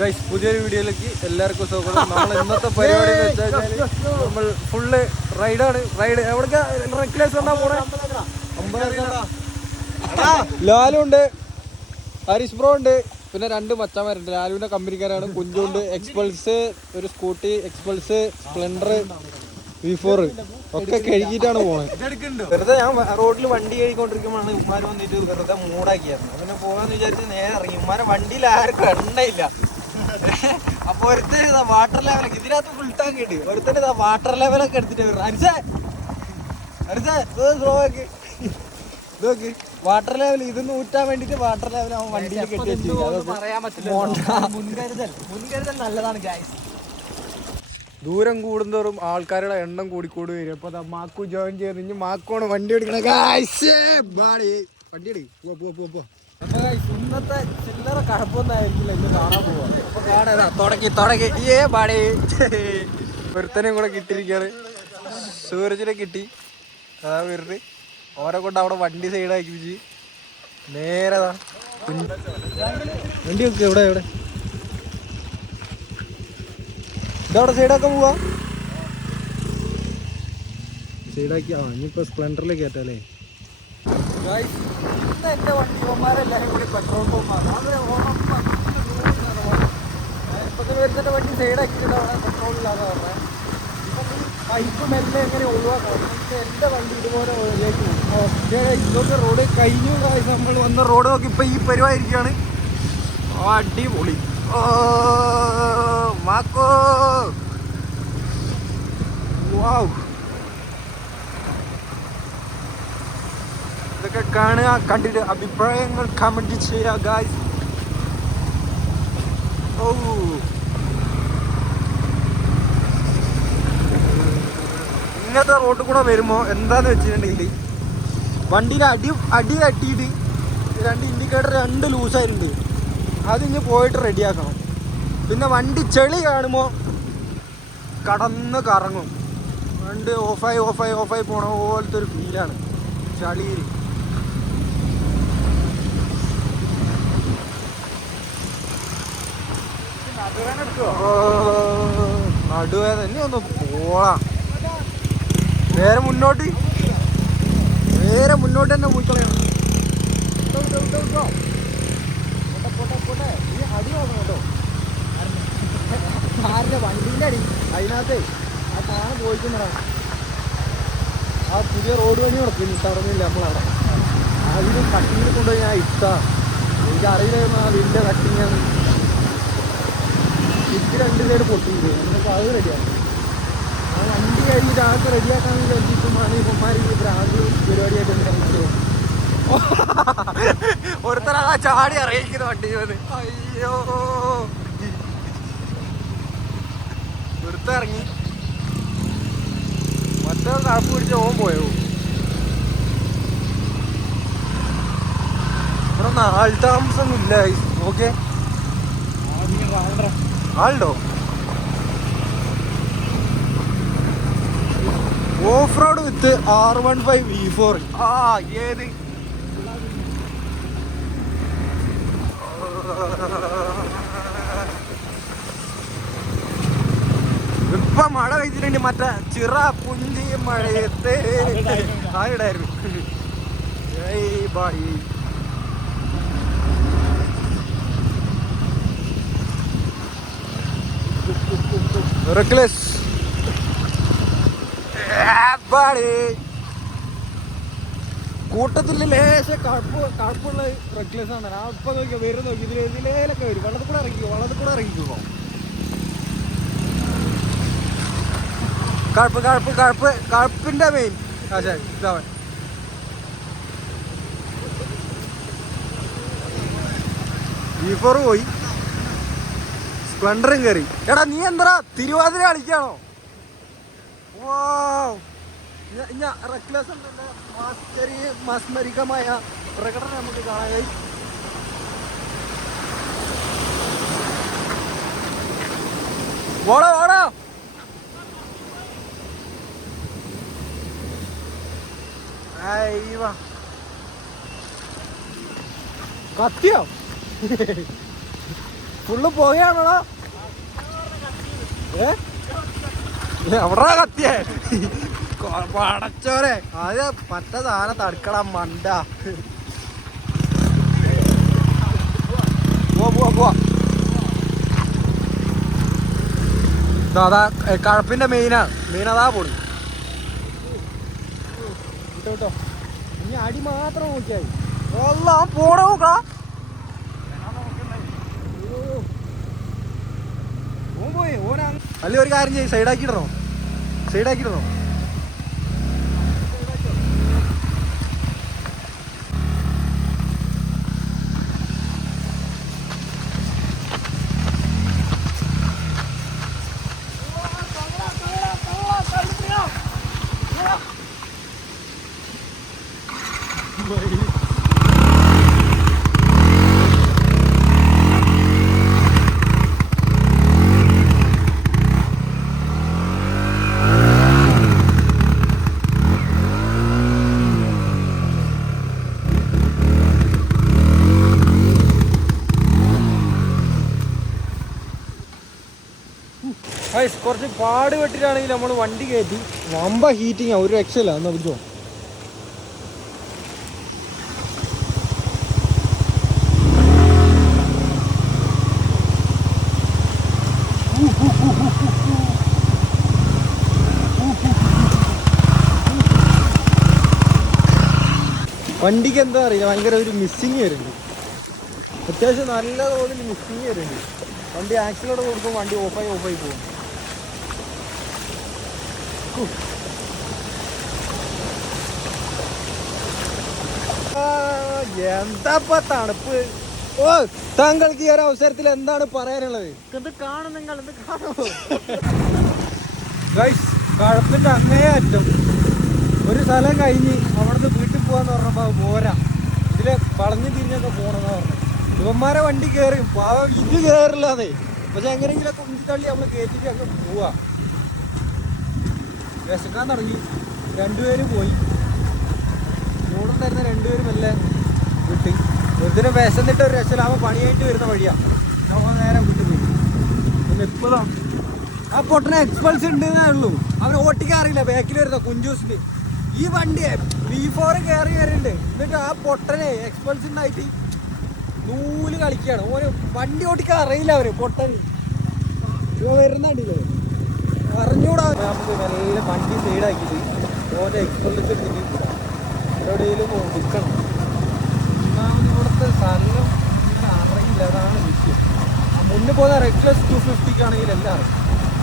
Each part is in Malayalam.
ഗൈസ്, പുതിയൊരു വീഡിയോയിലേക്ക് എല്ലാവർക്കും സ്വാഗതം. നമ്മൾ ഇന്നത്തെ പരിപാടി എന്ന് വെച്ചാൽ നമ്മൾ ഫുള്ള് റൈഡാണ്. റൈഡ് എവിടേക്കാ റെക്ലേസ് വന്നാ പോണേ? ലാലു ഉണ്ട്, ഹരീഷ് ബ്രോ ഉണ്ട്, പിന്നെ 2 മച്ചന്മാരുണ്ട്. ലാലുവിന്റെ കമ്പനിക്കാരാണ്. കുഞ്ചുണ്ട്, എക്സ്പൾസ്, ഒരു സ്കൂട്ടി എക്സ്പൾസ്, സ്പ്ലെൻഡർ, V4 ഒക്കെ കഴുകിയിട്ടാണ് പോണത്. വെറുതെ ഞാൻ റോഡിൽ വണ്ടി കഴുകിക്കൊണ്ടിരിക്കുമ്പോഴാണ് ഉമ്മാര് വന്നിട്ട് വെറുതെ മൂടാക്കിയായിരുന്നു. അങ്ങനെ പോകാന്ന് വിചാരിച്ച് നേരെ ഇറങ്ങി. ഉമ്മാരെ വണ്ടിയിൽ ആർക്കും എണ്ണയില്ല. അപ്പൊ ഒരുത്തൻ വാട്ടർ ലെവലൊക്കെ ഇതിനകത്ത് ഫുൾ ടാങ്ക് ഉണ്ട്. ഒരുത്തൻ വാട്ടർ ലെവലൊക്കെ എടുത്തിട്ട് വരും. നോക്ക് വാട്ടർ ലെവൽ ഇതൊന്നും ഊറ്റാൻ വേണ്ടിട്ട് വാട്ടർ ലെവൽ അവൻ വണ്ടിയിൽ കെട്ടി വെച്ചു. മുൻകരുതൽ നല്ലതാണ് ഗൈസ്. ദൂരം കൂടുന്തോറും ആൾക്കാരുടെ എണ്ണം കൂടിക്കൂടി വരും. അപ്പൊ മാക്കു ജോയിൻ ചെയ്ത് ഇനി മാക്കുവാണ് വണ്ടി എടുക്കണേ. വണ്ടി എടുക്കും. അപ്പൊ ഇന്നത്തെ ചില്ലറ കഴപ്പൊന്നും ആയിരിക്കില്ല ഇന്ന് കാണാൻ പോവാ. അപ്പൊ കാണാ തുടങ്ങി ബാടി ഒരുത്തനെയും കൂടെ കിട്ടിയിരിക്കാണ്. സൂരജിനെ കിട്ടി. അതാ വരുന്നത്. ഓരെ കൊണ്ട് അവിടെ വണ്ടി സൈഡാക്കി വെച്ച് നേരെ വണ്ടി വെക്കുക. എവിടെ ഇതവിടെ സൈഡാക്കാൻ പോവാ. സൈഡാക്കി ഇനിയിപ്പോ സ്പ്ലെൻഡറിൽ കയറ്റല്ലേ. എന്റെ വണ്ടിമാരെല്ലാരും കൂടി പെട്രോൾ പമ്പാണ്. ഇപ്പത്തെ വരുന്ന വണ്ടി സൈഡാക്കിയിട്ട് അവിടെ പെട്രോളില്ലാതെ പറഞ്ഞത്. ഇപ്പം പൈപ്പ് മെല്ലെ എങ്ങനെ ഒഴിവാക്കണം. എന്റെ വണ്ടി ഇതുപോലെ ഇതൊക്കെ റോഡ് കഴിഞ്ഞു. നമ്മൾ വന്ന റോഡ് നോക്കി ഇപ്പൊ ഈ പരിവായിരിക്കാണ്. അടിപൊളി. മാക്കോ വാവ്. ഇതൊക്കെ കാണുക, കണ്ടിട്ട് അഭിപ്രായങ്ങൾ കമന്റ് ചെയ്യുക ഗായ്സ്. ഓ ഇങ്ങനത്തെ റോഡിൽ കൂടെ വരുമ്പോൾ എന്താന്ന് വെച്ചിട്ടുണ്ടെങ്കിൽ വണ്ടിയിൽ അടി കട്ടിയിട്ട് 2 ഇൻഡിക്കേറ്റർ 2 ലൂസായിട്ടുണ്ട്. അതിഞ്ഞ് പോയിട്ട് റെഡിയാക്കണം. പിന്നെ വണ്ടി ചെളി കാണുമ്പോൾ കടന്ന് കറങ്ങും. വണ്ടി ഓഫായി പോണ പോലത്തെ ഒരു ഫീലാണ് ചളിയിൽ. നടുവേദന ഇനി ഒന്ന് പോളാം. നേരെ മുന്നോട്ട് തന്നെ പോയിക്കളയണം. ഈ അടി നോക്കണം കേട്ടോ. ആരുടെ വണ്ടീൻ്റെ അടി അതിനകത്ത് ആ സാധനം പോയിക്കുന്നതാണ്. ആ പുതിയ റോഡ് പണി നടക്കും. തറന്നില്ല നമ്മളവിടെ. അതിന് കട്ടിങ്ങിൽ കൊണ്ടുപോയി ഞാൻ എനിക്ക് അറിയില്ലായിരുന്നു ആ വലിയ കട്ടിങ്ങാണ്. ഇത് 2 സൈഡ് പൊട്ടിയിട്ട് എന്നിട്ട് അത് റെഡിയാണ്. ആ വണ്ടി കഴിഞ്ഞിട്ട് ആൾക്ക് റെഡിയാക്കാന്ന് വിചാരിച്ചിട്ടുമാണ് ഇപ്പന്മാർ ഭ്രാന്ത് പരിപാടിയായിട്ട് എന്തെങ്കിലും ഒരുത്തരാ ചാടി അറിയിക്കുന്ന വണ്ടി വന്ന്. അയ്യോ ഇറങ്ങി മറ്റേ കഴപ്പ് പിടിച്ച് ഓൻ പോയോ. ഇവിടെ ഒന്നും ആൾ താമസമൊന്നും ഇല്ല. ഓക്കെ ആളുണ്ടോ? ഓഫ് റോഡ് വിത്ത് R15 V4. ഏത് ഇപ്പൊ മഴ പെയ്തിട്ടുണ്ട്. മറ്റേ ചിറ പുഞ്ചി മഴയത്ത് ആയിടായിരുന്നു. റെക്ലെസ് കൂട്ടത്തിൽ ലേശ കഴപ്പുള്ള റെക്ലെസ് ആണ്. ഞാൻ ഇപ്പൊ നോക്കിയാ വരും. നോക്കി ഇതിലേലൊക്കെ വരും. വെള്ളത്തിൽ കൂടെ ഇറങ്ങിക്കോ. കഴപ്പിന്റെ മെയിൻ ഇതാവൻ. V4 പോയി. സ്പ്ലെൻഡറും കയറി. എടാ നീ എന്താ തിരുവാതിര കളിക്കാണോ? റെക്ലെസ് മാസ്മരികമായ പ്രകടനം നമുക്ക് കാണാൻ കഴിയും. ഓടോ കത്തിയോ ഫുള്ള് പോയാണോ? എവിടാ കത്തിയേ? പടച്ചോരെ, അത് മറ്റ സാധനം തടുക്കണം മണ്ട. പോവാ അതാ കഴപ്പിന്റെ മെയിൻ അതാ പോണി കേട്ടോ. ഇനി അടി മാത്രം നോക്കിയാൽ പോണ നോക്കാ. പോയി അല്ല ഒരു കാര്യം ചെയ്യും, സൈഡാക്കിയിടണോ? കുറച്ച് പാട് വെട്ടിട്ടാണെങ്കിൽ നമ്മൾ വണ്ടി കയറ്റി വമ്പ ഹീറ്റിങ്ങാ, ഒരു രക്ഷയില്ല. എന്നാ പിടിച്ചോ. വണ്ടിക്ക് എന്താ അറിയില്ല, ഭയങ്കര ഒരു മിസ്സിങ് വരുന്നുണ്ട്. അത്യാവശ്യം നല്ല തോതിൽ മിസ്സിങ് വരുന്നുണ്ട്. വണ്ടി ആക്സിലേറ്റർ കൊടുക്കും, വണ്ടി ഓഫായി പോകും. എന്താ തണുപ്പ്! ഓ, താങ്കൾക്ക് ഈ ഒരു അവസരത്തിൽ എന്താണ് പറയാനുള്ളത്? ഇത് കാണും, നിങ്ങൾ ഇത് കാണുമോ? കഴപ്പിന്റെ അങ്ങേ അറ്റം ഒരു സ്ഥലം കഴിഞ്ഞ് അവിടുന്ന് വീട്ടിൽ പോവാന്ന് പറഞ്ഞപ്പോ പോരാ, ഇതില് വളഞ്ഞു തിരിഞ്ഞൊക്കെ പോണെന്നാ പറഞ്ഞു. ഇവന്മാരെ വണ്ടി കയറി പാവം ഇത് കയറില്ലാതെ. പക്ഷെ എങ്ങനെയെങ്കിലൊക്കെ ഉന്തി തള്ളി നമ്മള് കയറ്റിട്ട് അങ്ങ് പോവാ. വിശക്കാൻ തുടങ്ങി, രണ്ടുപേരും പോയി. മൂടും തരുന്ന രണ്ടുപേരും എല്ലാം വിട്ട്. ഒരുത്തിനും വിശന്നിട്ട് ഒരു രക്ഷലാവുമ്പോൾ പണിയായിട്ട് വരുന്ന വഴിയാ. നമ്മൾ നേരെ വിട്ടു പോയി. പിന്നെ ഇപ്പതാ ആ പൊട്ടനെ എക്സ്പൾസ് ഉണ്ടെന്നേ ഉള്ളൂ, അവന് ഓട്ടിക്കാൻ അറിയില്ല. ബാക്കിൽ വരുന്ന കുഞ്ചൂസിന് ഈ വണ്ടി V4 കയറി വരുന്നുണ്ട്. എന്നിട്ട് ആ പൊട്ടനെ എക്സ്പൾസ് ഉണ്ടായിട്ട് നൂല് കളിക്കുകയാണ്. ഓന് വണ്ടി ഓട്ടിക്കാൻ അറിയില്ല. അവര് പൊട്ടൻ വരുന്നുണ്ടല്ലേ, അറിഞ്ഞൂടാ. നമുക്ക് നല്ല വണ്ടി സൈഡാക്കിയിട്ട് ഓൻ്റെ എക്സ്പൾസ് എടുത്തിട്ട് എവിടെയെങ്കിലും ഒതുക്കണം. ഒന്നാമത് ഇവിടുത്തെ സ്ഥലം അറിയില്ല, അതാണ് വിഷയം. മുന്നേ പോകുന്ന റെഗ്ലസ് 250 എല്ലാം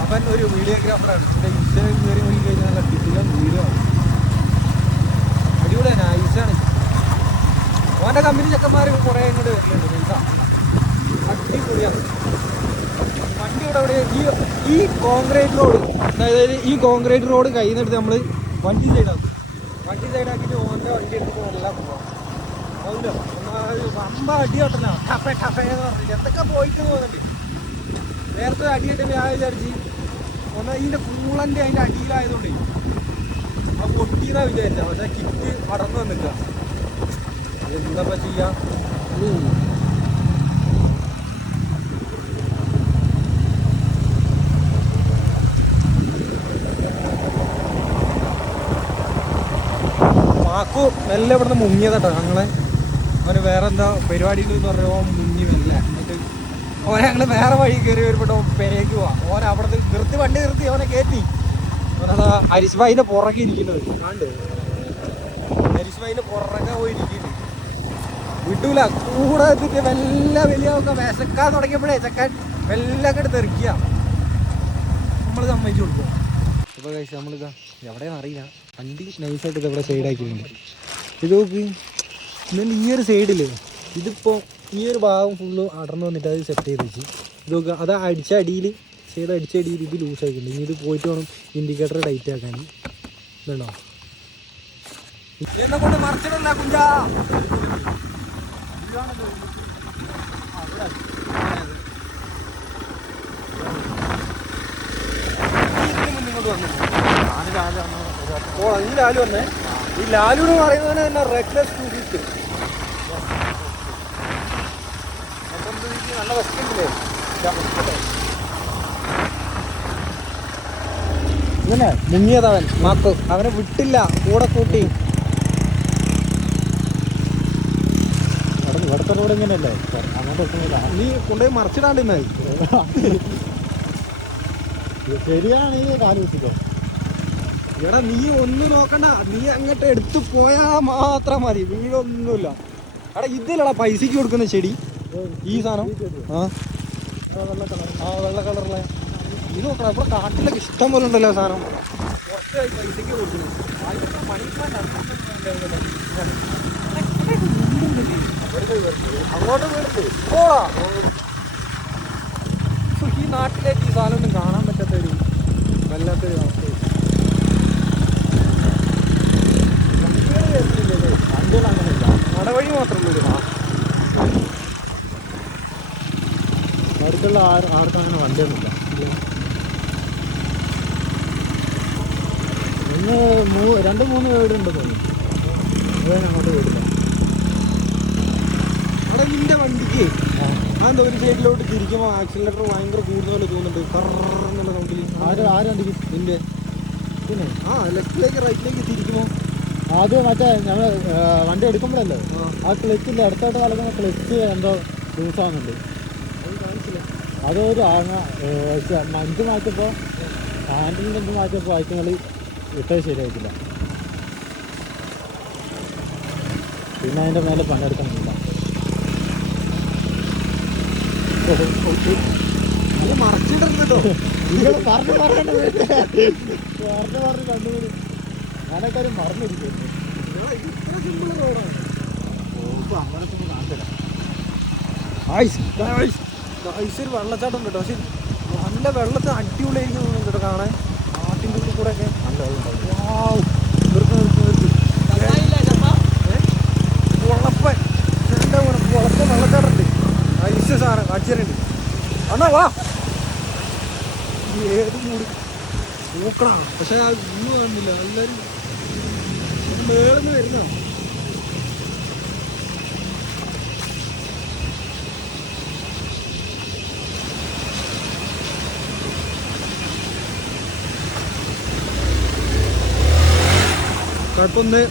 അവൻ ഒരു വീഡിയോഗ്രാഫറാണ്. ഇവിടെ ഇൻസ്റ്റാഗ്രാം കയറി പോയി കഴിഞ്ഞാൽ നല്ല കിട്ടിയാൽ വീഡിയോ ആണ്. അടിപൊളി നൈസാണ്. ഓൻ്റെ കമ്പനി ചെക്കന്മാർ കുറേ ഇങ്ങോട്ട് വരുന്നുണ്ട്. പൈസ അടിപൊളിയാണ്. വണ്ടി ഇവിടെ എവിടെ ഈ കോൺക്രീറ്റ് റോഡ്, അതായത് ഈ കോൺക്രീറ്റ് റോഡ് കയ്യിൽ നിന്നെടുത്ത് നമ്മൾ വണ്ടി സൈഡാക്കും. വണ്ടി സൈഡാക്കിയിട്ട് ഓൻ്റെ വണ്ടി എടുത്ത് എല്ലാം പോവാം. അതുകൊണ്ട് വമ്പ അടി കട്ടല ടഫേ എന്ന് പറഞ്ഞിട്ട് എന്തൊക്കെ പോയിട്ട് പോകുന്നുണ്ട്. നേരത്തെ അടി കെട്ടി ഞാൻ വിചാരിച്ച് ഒന്ന് ഇതിൻ്റെ കൂളൻ്റെ അതിൻ്റെ അടിയിലായതുകൊണ്ട് അത് പൊട്ടിയെന്നാ വിചാരിച്ച. പക്ഷേ കിറ്റ് അടർന്നു വന്നിക്കുക. അതെന്താ ചെയ്യാ? മാക്കു മെല്ലെ ഇവിടുന്ന് മുങ്ങിയതട്ടോ ഞങ്ങളെ. അവന് വേറെ എന്താ പരിപാടികളെന്ന് പറഞ്ഞോ മുങ്ങി മെല്ലെ. എന്നിട്ട് ഓനെ ഞങ്ങൾ വേറെ വഴി കയറി വരുമ്പോട്ടോ പെരേക്ക് പോവാം. ഓൻ അവിടെ നിർത്തി വണ്ടി നിർത്തി ഓനെ കയറ്റി. ഓനതാ ഹരിസ്ഭായിന്റെ പുറകെ ഇരിക്കുന്നത് കണ്ട്. ഹരിസ്ഭായിന്റെ പുറകെ പോയി ഇരിക്കുന്നു. വിട്ടൂല, കൂടെ എത്തിട്ട് മെല്ലെ വലിയ വിശക്കാൻ തുടങ്ങിയപ്പോഴേ ചെക്കൻ മെല്ലെ അങ്ങോട്ട് തെറിക്കുക. നമ്മൾ സമ്മതിച്ചു കൊടുക്കും. ഇപ്പോൾ കഴിച്ചാൽ നമ്മളിതാ എവിടെയാണെന്ന് അറിയില്ല. വണ്ടി നൈസായിട്ട് ഇതെവിടെ സൈഡാക്കിയിട്ടുണ്ട്. ഇത് നോക്ക്, എന്നാൽ ഈ ഒരു സൈഡില് ഇതിപ്പോൾ ഈ ഒരു ഭാഗം ഫുള്ള് അടർന്നു വന്നിട്ട് അത് സെറ്റ് ചെയ്ത് വെച്ച്. ഇത് നോക്കുക, അത് അടിച്ച അടിയിൽ ഇത് ലൂസായിട്ടുണ്ട്. ഇനി ഇത് പോയിട്ട് വേണം ഇൻഡിക്കേറ്റർ ടൈറ്റ് ആക്കാൻ. ഇതുണ്ടോ എന്നെ കൊണ്ട് മറിച്ചിടല്ല കുഞ്ചാ. ഈ ലാലു വന്നേ. ഈ ലാലു എന്ന് പറയുന്നത് തന്നെ റെഗ്ലസ് 250. അപ്പം നല്ല വസ്തുണ്ടല്ലേ. ഇങ്ങനെ മുങ്ങിയതവൻ മാക്കു അവനെ വിട്ടില്ല, കൂടെ കൂട്ടി. ഇവിടുത്തെ റോഡ് ഇങ്ങനെയല്ലേ, അങ്ങോട്ട് നീ കൊണ്ടുപോയി മറിച്ചിടാണ്ട് മതി. ശരിയാണെങ്കിൽ കാല് വെച്ചിട്ടോ. എടാ നീ ഒന്നും നോക്കണ്ട, നീ അങ്ങോട്ട് എടുത്തു പോയാ മാത്രം മതി, വീടൊന്നുമില്ല. എടാ ഇതിലടാ പൈസക്ക് കൊടുക്കുന്ന ചെടി ഈ സാധനം. വെള്ള കളറുള്ള ഇത് നോക്കണം. ഇവിടെ കാട്ടിലൊക്കെ ഇഷ്ടം പോലെ ഉണ്ടല്ലോ സാധനം. പൈസക്ക് കൊടുക്കുന്നത് അങ്ങോട്ട് വീടുണ്ട്. ഓടാ ഈ നാട്ടിലേക്ക് ഈ സാധനം ഒന്നും കാണാൻ പറ്റാത്തൊരു വല്ലാത്തൊരു അവസ്ഥ. നടവഴി മാത്രമേ ഉള്ളൂ. അടുത്തുള്ള ആർക്കും അങ്ങനെ വണ്ടിയൊന്നുമില്ല. ഇന്ന് 2-3 വീടുണ്ട് തോന്നുന്നു. അങ്ങോട്ട് വീടില്ല. അവിടെ നിന്റെ വണ്ടിക്ക് അതെന്താ ഒരു സൈഡിലോട്ട് തിരിക്കുമ്പോൾ ആക്സിലേറ്റർ ഭയങ്കര കൂടുതൽ തോന്നുന്നുണ്ട്. കറന്നുള്ള സൗണ്ടിൽ ആര് വണ്ടിക്ക് നിന്റെ പിന്നെ ലെഫ്റ്റിലേക്ക് റൈറ്റിലേക്ക് തിരിക്കുമ്പോൾ അത് മറ്റേ ഞങ്ങൾ വണ്ടി എടുക്കുമ്പോഴല്ലേ ആ ക്ലച്ചില്ല, അടുത്തോട്ട് കളക്കുന്ന ക്ലച്ച് എന്തോ ലൂസാകുന്നുണ്ട്. അതൊരു 5 മാറ്റപ്പോൾ ഹാൻഡിലിൻ്റെ 5 മാറ്റപ്പോൾ ഐറ്റങ്ങൾ ഇട്ടത് ശരിയായിട്ടില്ല. പിന്നെ അതിൻ്റെ മേലെ പണിയെടുക്കണമെന്നില്ല. മറച്ചിട്ടുണ്ടോ നിങ്ങൾ പറഞ്ഞു കണ്ടുപിടി. ഞാനൊക്കെ ഒരു മറന്നിരിക്കുന്നു. ഒരു വെള്ളച്ചാട്ടം കേട്ടോ. പക്ഷെ നല്ല വെള്ളത്തിൽ അടിപൊളിയായിരിക്കും കേട്ടോ കാണാൻ. ആട്ടിൻ്റെ ഉള്ളിൽ കൂടെ ഒക്കെ നല്ല വെള്ളം ഉളപ്പൻ വെള്ളച്ചാട്ടം ഉണ്ട്. ഐസ് സാധനം കാണിച്ചിട്ടുണ്ട്. അണ്ണാ വാ, ഏത് മൂടി നോക്കണം. പക്ഷെ ആ വ്യൂ കാണുന്നില്ല. എല്ലാവരും മേളിന്ന് വരുന്ന കുഴപ്പമൊന്ന്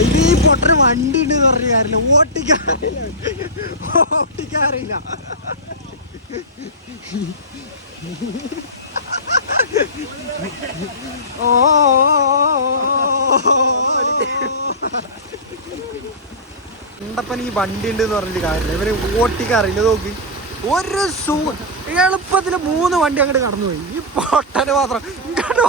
ഇത് ഈ പൊട്ടന് വണ്ടി ഉണ്ട് എന്ന് പറഞ്ഞ കാര്യമില്ല. ഓട്ടിക്കാറില്ല. ഉണ്ടപ്പൻ ഈ വണ്ടി ഉണ്ട് എന്ന് പറഞ്ഞിട്ട് കാര്യമില്ല. ഇവര് ഓട്ടിക്കാറില്ല. നോക്കി ഒരു എളുപ്പത്തിൽ 3 വണ്ടി അങ്ങോട്ട് കടന്നുപോയി. ഈ പൊട്ടന് മാത്രം ഇങ്ങോട്ട്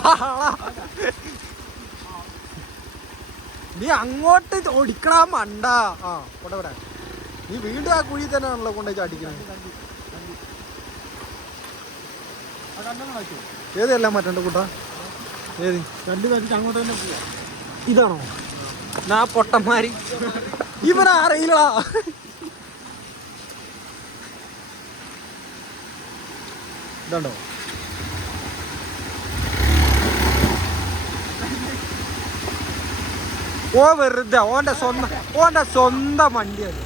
നീ അങ്ങോട്ട് ഓടിക്കടാ മണ്ട. ഇവിടെ നീ വീണ്ടും ആ കുഴി തന്നെയാണല്ലോ കൊണ്ടുപോയി ചാടിക്കുന്നത്. ഏതെല്ലാം മാറ്റണ്ട കൂട്ടാ? ഏത് അങ്ങോട്ട് തന്നെ പോവാ. ഇതാണോ? നാ പൊട്ടന്മാരി ഇവനറിയില്ലടാ. ഇതാണ്ടോ വെറുതെ ഓന്റെ സ്വന്തം വണ്ടിയാണ്.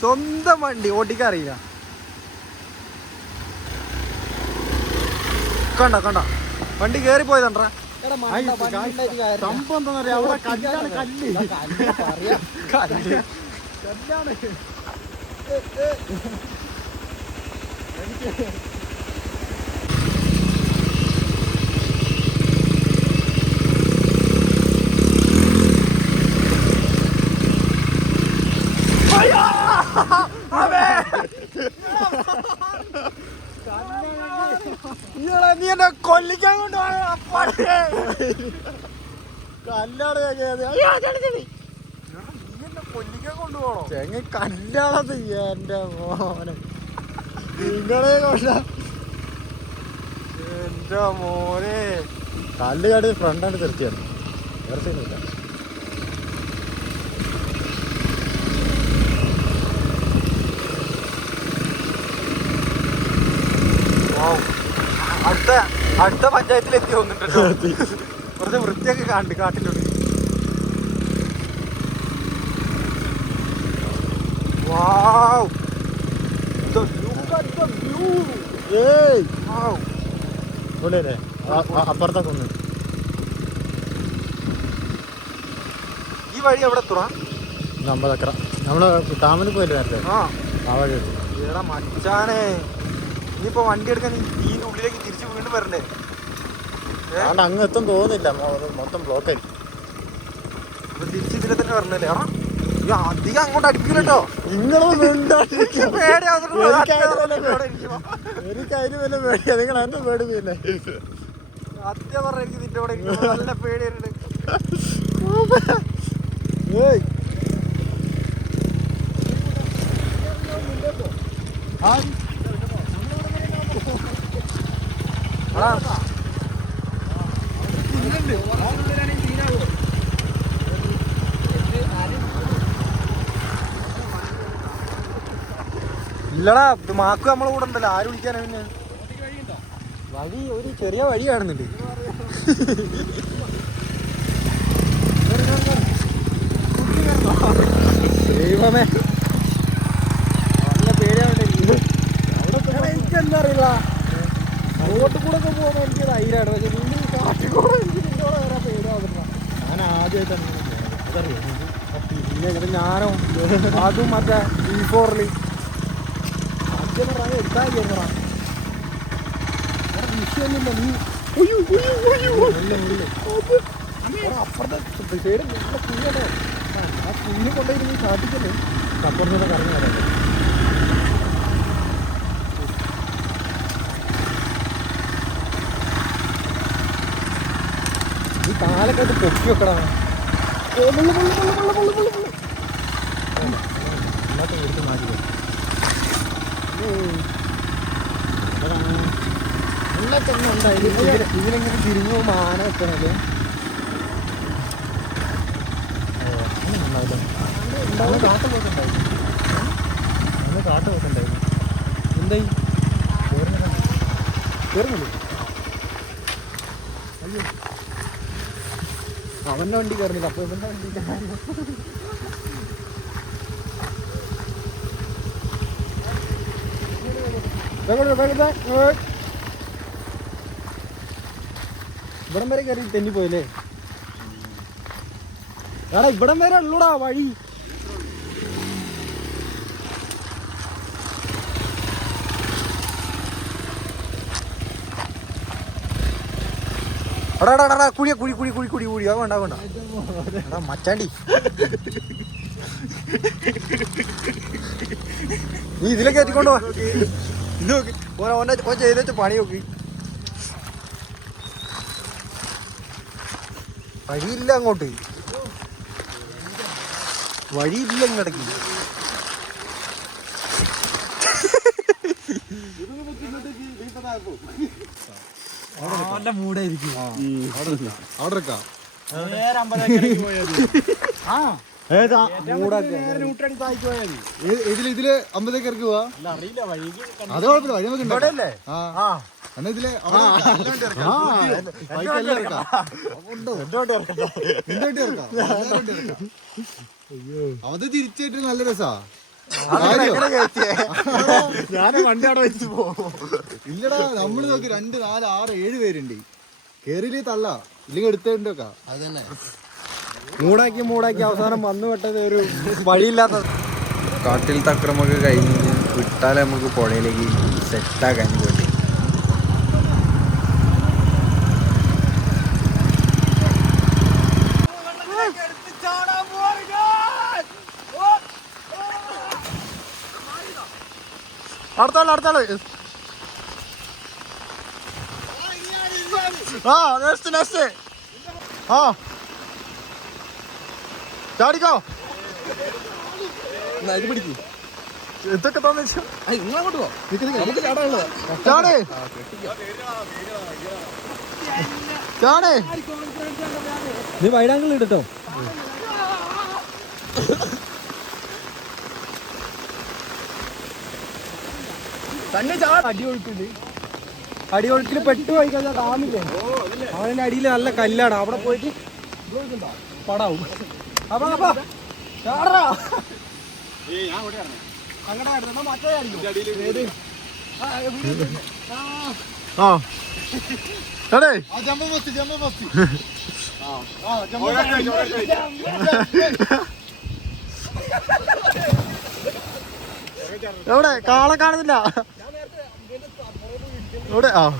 സ്വന്തം വണ്ടി ഓട്ടിക്കറിയില്ല. കണ്ട വണ്ടി കേറി പോയതണ്ടാ. സംഭവം എന്താ പറയാ, അവിടെ കല്ലാണ്. കല്ലാണ്. നീ എന്നെ കൊല്ലിക്കാൻ കൊണ്ടുപോകണം. കല്ലാണ് കൊല്ലിക്കാൻ കൊണ്ടുപോകണോ? ചെങ്ങ കല്ലാണത്. എന്റെ മോനെ നിങ്ങളെ കൊണ്ട എന്റെ മോനെ കല്ല് കാട് ഫ്രണ്ടാണ് തീർച്ചയാണ്. വേറെ ചെയ്യുന്നില്ല. അടുത്ത പഞ്ചായത്തിലെത്തി വന്നിട്ടോ. കുറച്ച് വൃത്തിയൊക്കെ കാണ്ട് കാട്ടിലുണ്ട്. വാവ്, അപ്പുറത്തെ കൊന്ന് ഈ വഴി എവിടെ തുറ? അമ്പതക്കര നമ്മള് താമര പോയില്ലേ നേരത്തെ? ആ വഴി എടാ മച്ചാനെ, ഇനിയിപ്പോ വണ്ടി എടുക്കാൻ ഇതിന്റെ ഉള്ളിലേക്ക് തിരിച്ച് വീണ്ടും വരണ്ടേ? അതുകൊണ്ട് അങ്ങ് എത്തും തോന്നുന്നില്ല, മൊത്തം ബ്ലോക്കായി. അപ്പൊ തിരിച്ച് ഇതിലെ തന്നെ വരണല്ലേ? അധികം അങ്ങോട്ട് അടിക്കൂലോ. എനിക്കതിന് വല്ല പേടിയാ, നിങ്ങൾ എന്നെ പേടിപ്പില്ലേ? സത്യം പറഞ്ഞ എനിക്ക് നിന്റെ കൂടെ നല്ല പേടിയുണ്ട്. ഇല്ലടാ, ഇത് മാക്ക് നമ്മളെ കൂടെ ഉണ്ടല്ലോ, ആര് വിളിക്കാനാ? പിന്നെ വഴി ഒരു ചെറിയ വഴി കാണുന്നുണ്ട്. ദൈവമേ, നല്ല പേടിയാവണ്ടേ. എനിക്കെന്താ അറിയില്ല, റോട്ടിൽ കൂടെ ഒക്കെ പോകുമ്പോൾ എനിക്ക് ധൈര്യമാണ്. പക്ഷെ നീ കാട്ടിൽ കൂടെ എനിക്ക് നിന്നോടെ വരാൻ പേടിയാവുന്നില്ല. ഞാൻ ആദ്യമായിട്ടാണ് പിന്നെ ഞാനോ അതും മറ്റേ E4 എടുത്താൽ വിഷയമൊന്നുമില്ല. നീ അപ്പുറത്തെ സൈഡ് കുഞ്ഞോ, ആ കുഞ്ഞിനെ കൊണ്ടുപോയി നീ കാട്ടിക്കല്ലേ? അപ്പുറത്തോടെ കറങ്ങി വരാം. ഈ കാലൊക്കെ അത് പൊക്കി വെക്കടാ. എടുത്ത് മാറ്റി നല്ല തെങ്ങുണ്ടായി. ഇതിലെങ്ങനെ തിരിഞ്ഞു മാന വെക്കണത്? കാട്ട് പോയിട്ടുണ്ടായിരുന്നു. എന്തായി? കയറുന്നില്ലേ? അയ്യോ, അവന്റെ വണ്ടി കയറുന്നില്ല. അപ്പൊ ഇവന്റെ വണ്ടി ഇവിടം വരെ കയറി തെന്നിപ്പോയില്ലേ? എടാ, ഇവിടം വരെ ഉള്ളൂടാ വഴി. എടാ കുഴി കുഴി കുഴി കുഴി കുഴി കുഴി അത് വേണ്ട വേണ്ട. എടാ മച്ചാണ്ടി, നീ ഇതിലേക്ക് എത്തിക്കൊണ്ടു പോ. ഇത് നോക്കി ഓൻ ചെയ്ത് വെച്ച പണി നോക്കി. വഴിയില്ല അങ്ങോട്ട്, വഴിയില്ല ഇങ്ങടക്ക്. മൂടായിരിക്കും അവിടെ ഇതില് 50 ഇറക്കി പോവാ. അത് കുഴപ്പമില്ല, വഴി നമുക്ക് ഉണ്ടാവില്ലേ? എന്നാ ഇതില് അത് തിരിച്ചിട്ട് നല്ല രസാ. ഞാൻ വണ്ടി അവിടെ വെച്ച് പോകും. ഇല്ലടാ, നമ്മള് നോക്കി 2, 4, 6, 7 പേരുണ്ട്. കേറിയില്ലേ തള്ള, ഇല്ലെങ്കിൽ എടുത്തേണ്ടൊക്കെ. അതന്നെ മൂടാക്കി അവസാനം വന്നു പെട്ടത് ഒരു വഴിയില്ലാത്ത. കാട്ടിൽ തക്രമൊക്കെ കഴിഞ്ഞ് വിട്ടാൽ നമുക്ക് പുഴയിലേക്ക് സെറ്റാക്കാൻ പോയിട്ട്. അടുത്താള് നെക്സ്റ്റ് ചാടിക്കോ. ഇത് പിടിക്കും. ഇതൊക്കെ തോന്നിച്ചു ഇങ്ങോട്ട് പോ. ചാടേ ചാടേ, നീ വൈഡാങ്കിൾ ഇട്ടോ. തന്നെ അടി ഒഴുക്കുണ്ട്. അടിയൊഴുക്കിൽ പെട്ടു പോയി കഴിഞ്ഞാൽ ഡാമില്ലേ അതിന്റെ അടിയിൽ നല്ല കല്ലാണ് അവിടെ പോയിട്ട് പടാവും അപ്പൊ അങ്ങനെ മറ്റേ എവിടെ കാളെ കാണുന്നില്ല എവിടെ ആ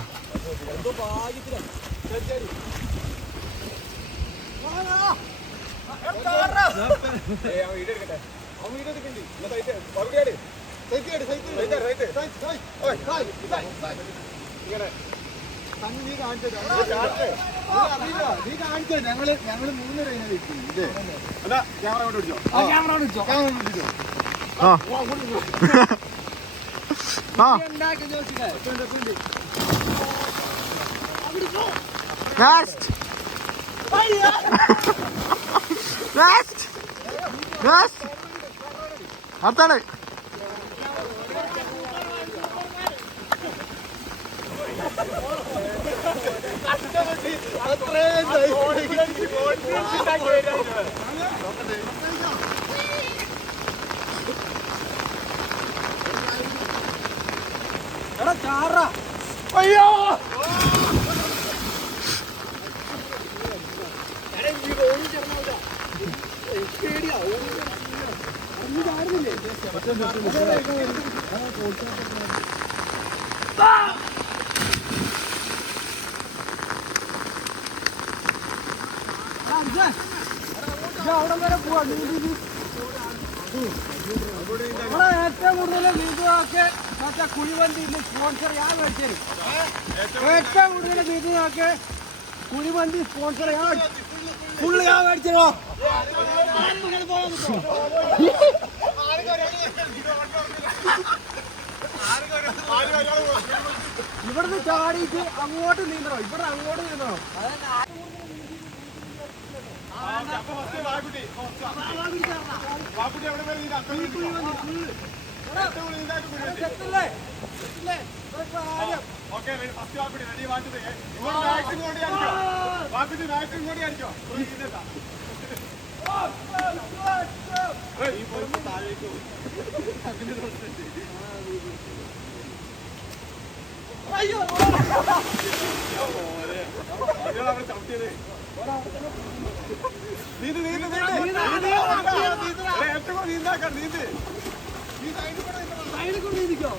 ഞങ്ങള് 3 അടുത്താണ് അയ്യോ അവിടെ വരെ പോവാ ഏറ്റവും കൂടുതൽ നീന്തുന്നതൊക്കെ മറ്റേ കുഴിവണ്ടിന്റെ സ്പോൺസർ ഞാൻ മേടിച്ചു ഏറ്റവും കൂടുതൽ നീന്തുന്നതൊക്കെ കുഴിവണ്ടി സ്പോൺസർ ഞാൻ ഫുള്ള് ഞാൻ മേടിച്ചോ ഇവിടുന്ന് ചാടിയിട്ട് അങ്ങോട്ട് നീന്തണോ ഇവിടെ അങ്ങോട്ട് നീന്തണോ അയ്യോ നീന്ത് നീന്ത് നീന്താക്കാൻ നീന്ത് സൈഡിൽ കൊണ്ട് നീന്തിക്കോ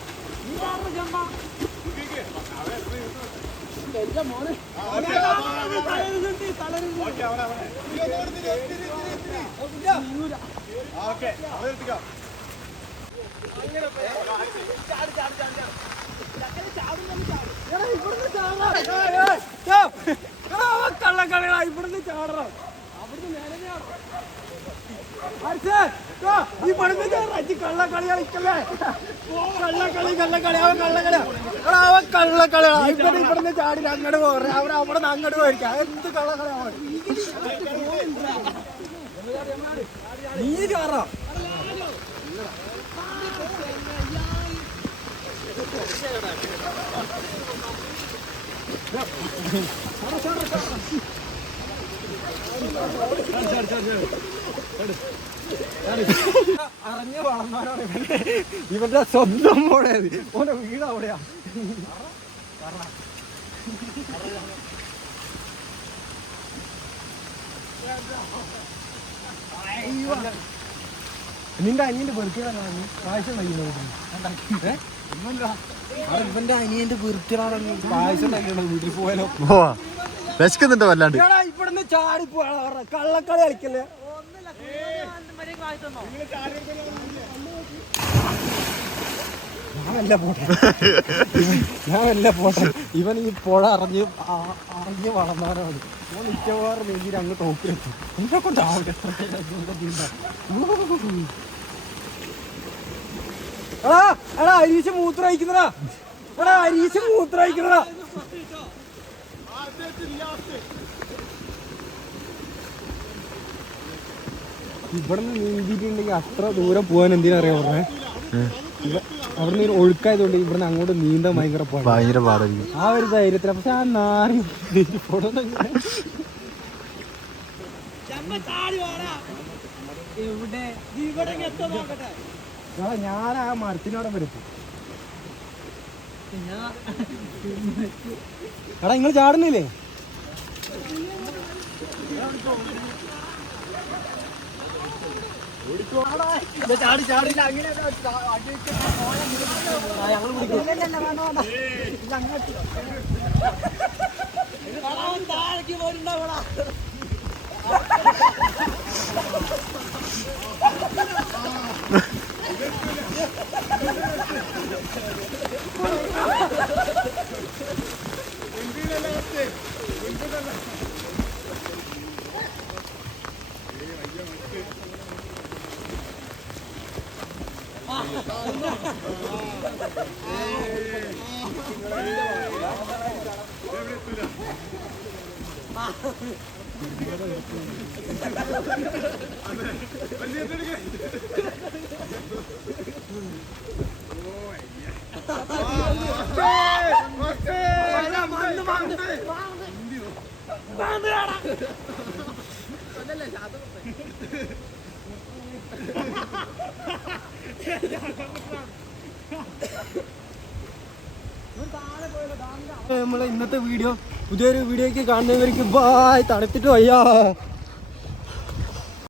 എന്റെ മോനെ കള്ളക്കളികളാ ഇവിടുന്ന് ചാടണം അവിടുന്ന് നേരെ ഈ പണിന്ന് ചാടി കള്ളക്കളി കളിക്കല്ലേ കള്ളക്കളി അവൻ കള്ളക്കളിയാ ഇവിടുന്ന് ചാടില്ല അങ്ങോട്ട് പോകണം അവർ അവിടെ നിന്ന് അങ്ങോട്ട് പോയിരിക്കാം എന്ത് കള്ളക്കളിയാണ് നീ ചാറാ അറിഞ്ഞ വളർന്നവരാണ് ഇവന്റെ സ്വന്തം മോളേത് ഓന്റെ വീട് അവിടെയാ നിന്റെ അനിയന്റെ ബർത്ത്ഡേ പായസം ഇവന്റെ അനിയന്റെ ബർത്ത്ഡേ പായസം വീട്ടിൽ പോയാലോ വിശക്കുന്നുണ്ട് വല്ലാണ്ട് ഇവിടുന്ന് ചാടിപ്പോ കള്ളക്കളി കളിക്കല്ലേ ഞാനല്ല പോട്ടെ ഇവൻ ഈ പുഴ അറിഞ്ഞ് വളർന്നവനാണ് മിക്കവാറും നീന്തിന് അങ്ങ് ടോപ്പിലെത്തും എന്നെ കൊണ്ടാവില്ല എടാ എടാ അരീശ് മൂത്രയിക്കുന്നടാ എടാ അരീശ് മൂത്രയിക്കുന്നടാ ഇവിടെ നിന്ന് നീന്തിയിട്ടുണ്ടെങ്കിൽ അത്ര ദൂരം പോകാൻ എന്തിനാ അറിയാ പറഞ്ഞേ അവിടുന്ന് ഒരു ഒഴുക്കായതുകൊണ്ട് ഇവിടുന്ന് അങ്ങോട്ട് നീന്താൻ ഭയങ്കര ഭയങ്കര പാടായിരിക്കും. ആ ഒരു ധൈര്യത്തിൽ. പക്ഷെ ആ നാറി ഞാൻ ആ മരത്തിനോടെ വരത്തു. എടാ നിങ്ങൾ ചാടുന്നില്ലേ? ചാടി ചാടില്ല അങ്ങനെ നമ്മളെ ഇന്നത്തെ വീഡിയോ പുതിയൊരു വീഡിയോക്ക് കാണുന്നവർക്ക് ബായ്. തണുത്തിട്ട് വയ്യ.